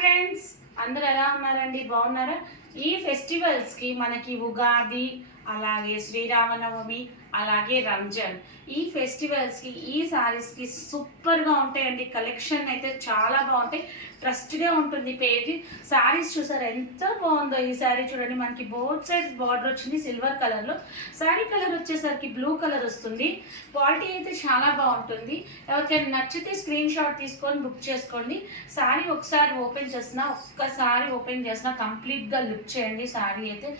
Friends, అందరూ ఎలా ఉన్నారండి? బాగున్నారా? ఈ ఫెస్టివల్స్కి మనకి ఉగాది, అలాగే శ్రీరామనవమి, అలాగే రంజాన్, ఈ ఫెస్టివల్స్కి ఈ శారీస్కి సూపర్గా ఉంటాయండి. కలెక్షన్ అయితే చాలా బాగుంటాయి. ట్రస్ట్గా ఉంటుంది పేజ్. శారీస్ చూసారా ఎంత బాగుందో? ఈ శారీ చూడండి, మనకి బోత్ సైడ్స్ బార్డర్ వచ్చింది సిల్వర్ కలర్లో. శారీ కలర్ వచ్చేసరికి బ్లూ కలర్ వస్తుంది. క్వాలిటీ అయితే చాలా బాగుంటుంది. ఎవరికైనా నచ్చితే స్క్రీన్ షాట్ తీసుకొని బుక్ చేసుకోండి. శారీ ఒకసారి ఓపెన్ చేసినా కంప్లీట్గా లుక్ చేయండి. శారీ అయితే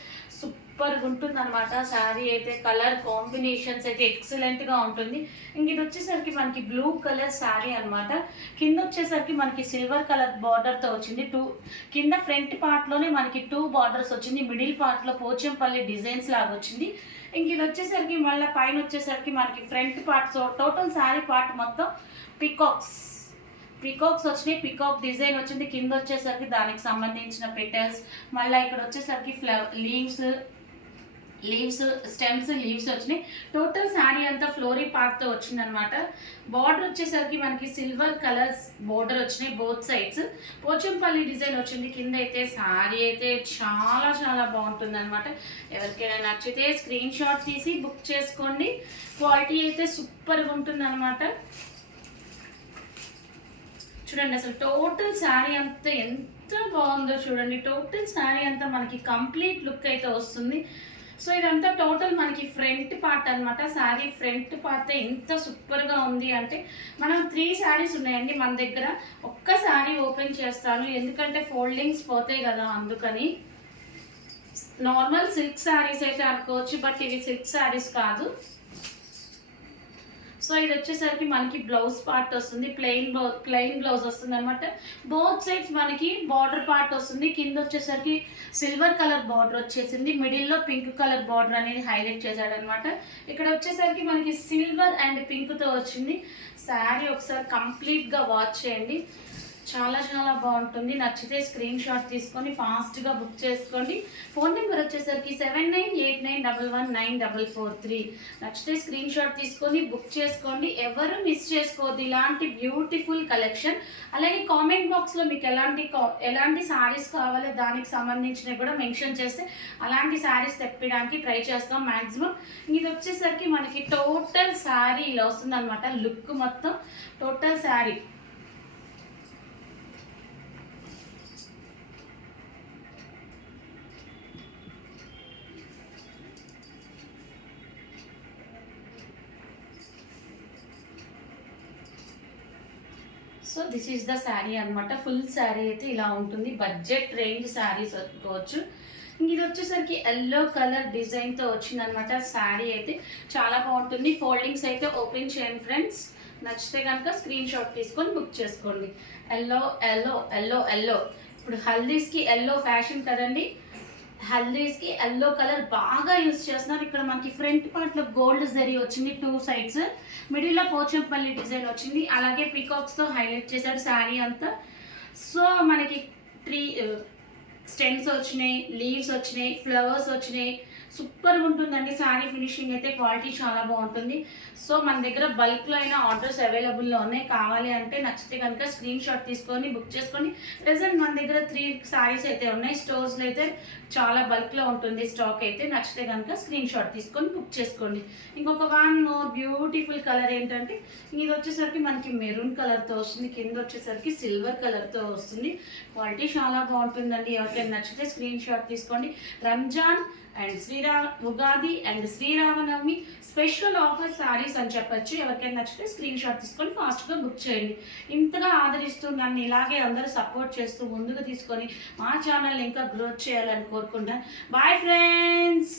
సూపర్గా ఉంటుంది అనమాట. శారీ అయితే కలర్ కాంబినేషన్స్ అయితే ఎక్సలెంట్గా ఉంటుంది. ఇంక ఇది వచ్చేసరికి మనకి బ్లూ కలర్ శారీ అనమాట. కింద వచ్చేసరికి మనకి సిల్వర్ కలర్ బార్డర్తో వచ్చింది. కింద ఫ్రంట్ పార్ట్లోనే మనకి 2 బార్డర్స్ వచ్చింది. మిడిల్ పార్ట్లో పోచంపల్లి డిజైన్స్ లాగా వచ్చింది. ఇంక ఇది వచ్చేసరికి మళ్ళీ పైన వచ్చేసరికి మనకి front part, total sari part మొత్తం పికాక్స్ వచ్చినాయి. పికాక్ డిజైన్ వచ్చింది. కింద వచ్చేసరికి దానికి సంబంధించిన పెటల్స్, మళ్ళీ ఇక్కడ వచ్చేసరికి లీవ్స్ వచ్చినాయి. టోటల్ శారీ అంతా ఫ్లోరీ పార్ట్తో వచ్చింది అనమాట. బార్డర్ వచ్చేసరికి మనకి సిల్వర్ కలర్స్ బార్డర్ వచ్చినాయి బోత్ సైడ్స్. పోచంపల్లి డిజైన్ వచ్చింది. కింద అయితే శారీ అయితే చాలా చాలా బాగుంటుంది అనమాట. ఎవరికైనా నచ్చితే స్క్రీన్ షాట్ తీసి బుక్ చేసుకోండి. క్వాలిటీ అయితే సూపర్గా ఉంటుంది అనమాట. చూడండి, అసలు టోటల్ శారీ అంతా ఎంత బాగుందో చూడండి. టోటల్ శారీ అంతా మనకి కంప్లీట్ లుక్ అయితే వస్తుంది. సో ఇదంతా టోటల్ మనకి ఫ్రంట్ పార్ట్ అనమాట. శారీ ఫ్రంట్ పార్ట్ ఎంత సూపర్గా ఉంది అంటే, మనం 3 శారీస్ ఉన్నాయండి మన దగ్గర. ఒక్క శారీ ఓపెన్ చేస్తాను, ఎందుకంటే ఫోల్డింగ్స్ పోతాయి కదా, అందుకని. నార్మల్ సిల్క్ శారీస్ అయితే అనుకోవచ్చు, బట్ ఇవి సిల్క్ శారీస్ కాదు. సో ఇది వచ్చేసరికి మనకి బ్లౌజ్ పార్ట్ వస్తుంది. ప్లెయిన్ బ్లౌజ్ వస్తుంది అనమాట. బోత్ సైడ్స్ మనకి బార్డర్ పార్ట్ వస్తుంది. కింద వచ్చేసరికి సిల్వర్ కలర్ బార్డర్ వచ్చేసింది. మిడిల్లో పింక్ కలర్ బార్డర్ అనేది హైలైట్ చేశాడనమాట. ఇక్కడ వచ్చేసరికి మనకి సిల్వర్ అండ్ పింక్తో వచ్చింది. శారీ ఒకసారి కంప్లీట్గా వాచ్ చేయండి. చాలా చాలా బాగుంటుంది. నచ్చితే స్క్రీన్ షాట్ తీసుకొని ఫాస్ట్గా బుక్ చేసుకోండి. ఫోన్ నెంబర్ వచ్చేసరికి 7988119443. నచ్చితే స్క్రీన్ షాట్ తీసుకొని బుక్ చేసుకోండి. ఎవరు మిస్ చేసుకోవద్దు ఇలాంటి బ్యూటిఫుల్ కలెక్షన్. అలాగే కామెంట్ బాక్స్లో మీకు ఎలాంటి శారీస్ కావాలో దానికి సంబంధించినవి కూడా మెన్షన్ చేస్తే అలాంటి శారీస్ తెప్పడానికి ట్రై చేస్తాం మ్యాక్సిమం. ఇది వచ్చేసరికి మనకి టోటల్ శారీ ఇలా వస్తుంది అనమాట. లుక్ మొత్తం total sari so this is the sari అనమాట. ఫుల్ శారీ అయితే ఇలా ఉంటుంది. బడ్జెట్ రేంజ్ శారీస్ అనుకోవచ్చు. ఇది వచ్చేసరికి ఎల్లో కలర్ డిజైన్తో వచ్చిందనమాట. శారీ అయితే చాలా బాగుంటుంది. ఫోల్డింగ్స్ అయితే ఓపెన్ చేయండి ఫ్రెండ్స్. నచ్చితే కనుక స్క్రీన్ షాట్ తీసుకొని బుక్ చేసుకోండి. ఎల్లో ఎల్లో ఎల్లో ఎల్లో ఇప్పుడు హల్దీస్కి ఎల్లో ఫ్యాషన్ కదండి. హల్దీస్కి ఎల్లో కలర్ బాగా యూజ్ చేస్తున్నారు. ఇక్కడ మనకి ఫ్రంట్ పార్ట్లో గోల్డ్ జరీ వచ్చింది 2 సైడ్స్. మిడిల్లో పోచంపల్లి డిజైన్ వచ్చింది. అలాగే పీకాక్స్తో హైలైట్ చేశాడు శారీ అంతా. సో మనకి 3 స్టెమ్స్ వచ్చినాయి, లీవ్స్ వచ్చినాయి, ఫ్లవర్స్ వచ్చినాయి. సూపర్గా ఉంటుందండి. శారీ ఫినిషింగ్ అయితే క్వాలిటీ చాలా బాగుంటుంది. సో మన దగ్గర బల్క్లో అయినా ఆర్డర్స్ అవైలబుల్లో ఉన్నాయి. కావాలి అంటే నచ్చితే కనుక స్క్రీన్ షాట్ తీసుకొని బుక్ చేసుకొని. ప్రెసెంట్ మన దగ్గర 3 శారీస్ అయితే ఉన్నాయి. స్టోర్స్లో అయితే చాలా బల్క్లో ఉంటుంది స్టాక్ అయితే. నచ్చితే కనుక స్క్రీన్ షాట్ తీసుకొని బుక్ చేసుకోండి. ఇంకొక 1 మోర్ బ్యూటిఫుల్ కలర్ ఏంటంటే, ఇది వచ్చేసరికి మనకి మెరూన్ కలర్తో వస్తుంది. కింద వచ్చేసరికి సిల్వర్ కలర్తో వస్తుంది. క్వాలిటీ చాలా బాగుంటుందండి. ఎవరికైనా నచ్చితే స్క్రీన్ షాట్ తీసుకోండి. Ramzan and Ugadi and Sriramanavami special offer saris అని చెప్పచ్చు. ఎవరికైనా నచ్చితే స్క్రీన్ షాట్ తీసుకొని ఫాస్ట్గా బుక్ చేయండి. ఇంతగా ఆదరిస్తూ నన్ను ఇలాగే అందరూ సపోర్ట్ చేస్తూ ముందుకు తీసుకొని మా ఛానల్ ఇంకా గ్రోత్ చేయాలని కోరుకుంటాను. Boy friends.